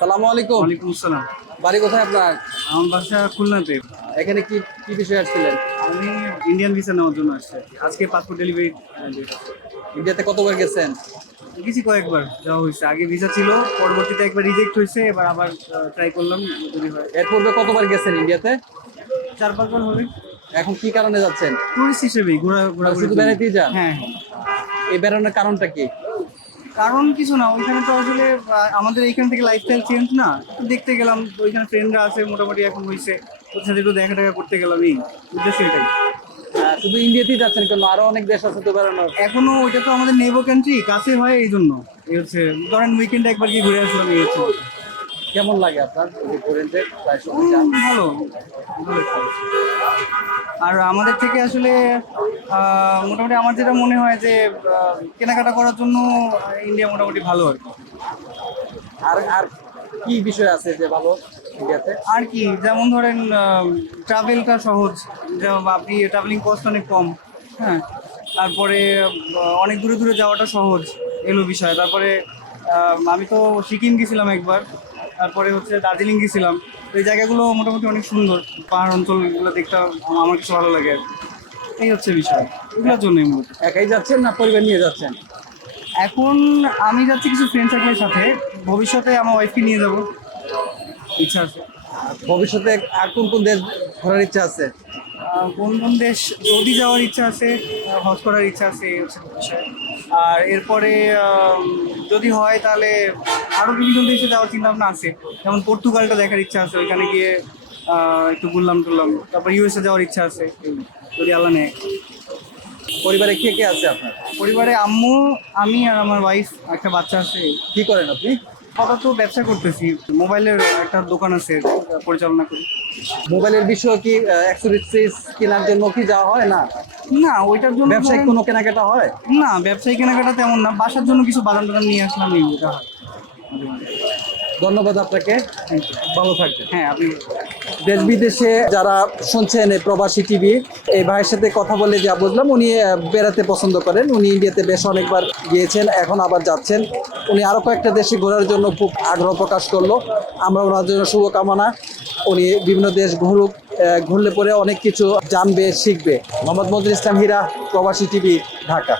সালামু আলাইকুম। ওয়ালাইকুম আসসালাম। বাড়ি কোথায় আপনার? আমার বাসা খুলনাতে। এখানে কি কি বিষয়ে আসছিলেন? আমি ইন্ডিয়ান ভিসা নেওয়ার জন্য আসছি আর কি। আজকে পাসপোর্ট ডেলিভারি ইন্ডিয়াতে কতবার গেছেন? গেছি, কয়েকবার যাওয়া হয়েছে। আগে ভিসা ছিল, পরবর্তীতে একবার রিজেক্ট হয়েছে, এবার আবার ট্রাই করলাম, যদি হয়। এর পূর্বে কতবার গেছেন ইন্ডিয়াতে? 4-5 বার হবে। এখন কি কারণে যাচ্ছেন? টুরিস্ট হিসেবেই ঘোরাঘুরি। শুধু বেড়াইতেই যান? হ্যাঁ হ্যাঁ। এই বেড়ানোর কারণটা কি? কারণ কিছু না, ওইখানে তো আসলে আমাদের এইখান থেকে লাইফস্টাইল চেঞ্জ না, তো দেখতে গেলাম। ওইখানে ফ্রেন্ডরা আছে মোটামুটি, এখন হয়েছে, ওদের সাথে একটু দেখা টাকা করতে গেলাম, এই উদ্দেশ্য এটাই। শুধু ইন্ডিয়াতেই যাচ্ছেন কেন? আরো অনেক দেশ আছে তো বেড়ানোর। এখনো ওইটা তো আমাদের নেইবার কান্ট্রি, কাছে হয়, এই জন্য। এই হচ্ছে, ধরেন উইকেন্ডে একবার গিয়ে ঘুরে আসলাম, এই হচ্ছে। কেমন লাগে আপনার এই যে ঘুরেন যে প্রায় সময় যান? ভালো ভালো। আর আমাদের থেকে আসলে মোটামুটি আমার যেটা মনে হয় যে কেনাকাটা করার জন্য ইন্ডিয়া মোটামুটি ভালো আর কি। আর আর কি বিষয় আছে যে ভালো ইন্ডিয়াতে? আর কি, যেমন ধরেন ট্রাভেলটা সহজ, যেমন আপনি ট্রাভেলিং কস্ট অনেক কম। হ্যাঁ। তারপরে অনেক দূরে দূরে যাওয়াটা সহজ, এলো বিষয়। তারপরে আমি তো সিকিম গেছিলাম একবার, তারপরে হচ্ছে দার্জিলিং গেছিলাম। তো এই জায়গাগুলো মোটামুটি অনেক সুন্দর, পাহাড় অঞ্চলগুলো দেখতে আমার কিছু ভালো লাগে আর কি। এই হচ্ছে বিষয়, এগুলোর জন্যই মূলত। একাই যাচ্ছেন না পরিবার নিয়ে যাচ্ছেন? এখন আমি যাচ্ছি কিছু ফ্রেন্ড সার্কেলের সাথে, ভবিষ্যতে আমার ওয়াইফকে নিয়ে যাব, ইচ্ছা আছে। ভবিষ্যতে আর কোন কোন দেশ ঘোরার ইচ্ছা আছে? কোন কোন দেশ, সৌদি যাওয়ার ইচ্ছা আছে, হজ করার ইচ্ছা আছে, এই হচ্ছে বিষয়। আর এরপরে যদি হয় তাহলে আরও বিভিন্ন দেশে যাওয়ার চিন্তা ভাবনা আছে। যেমন পর্তুগালটা দেখার ইচ্ছা আছে, ওইখানে গিয়ে একটু ঘুরলাম টুরলাম। তারপর ইউএসএ যাওয়ার ইচ্ছা আছে, যদি আল্লাহ নেয়। পরিবারে কে কে আছে আপনার? পরিবারে আম্মু, আমি আর আমার ওয়াইফ, একটা বাচ্চা আছে। কি করেন আপনি? আপাতত ব্যবসা করতেছি, মোবাইলের একটা দোকান আছে, পরিচালনা করি। মোবাইলের বিষয় কি অ্যাক্সেসরিজ কেনার জন্য কি যাওয়া হয় না? না, ওইটার জন্য ব্যবসায়িক কোনো কেনাকাটা হয়? না, ব্যবসায়ী কেনাকাটা তেমন না, বাসার জন্য কিছু বাদাম টাদাম নিয়ে আসলাম, এই ওটা হয়। ধন্যবাদ আপনাকে, ভালো থাকবেন। হ্যাঁ, আপনি। দেশ বিদেশে যারা শুনছেন এই প্রবাসী টিভি, এই ভাইয়ের সাথে কথা বলে যা বুঝলাম, উনি বেড়াতে পছন্দ করেন। উনি ইন্ডিয়াতে বেশ অনেকবার গিয়েছেন, এখন আবার যাচ্ছেন। উনি আরো কয়েকটা দেশে ঘোরার জন্য খুব আগ্রহ প্রকাশ করলো। আমরা ওনার জন্য শুভকামনা। উনি বিভিন্ন দেশ ঘুরুক, ঘুরলে পরে অনেক কিছু জানবে, শিখবে। মোহাম্মদ মঞ্জুর ইসলাম হীরা, প্রবাসী টিভি, ঢাকা।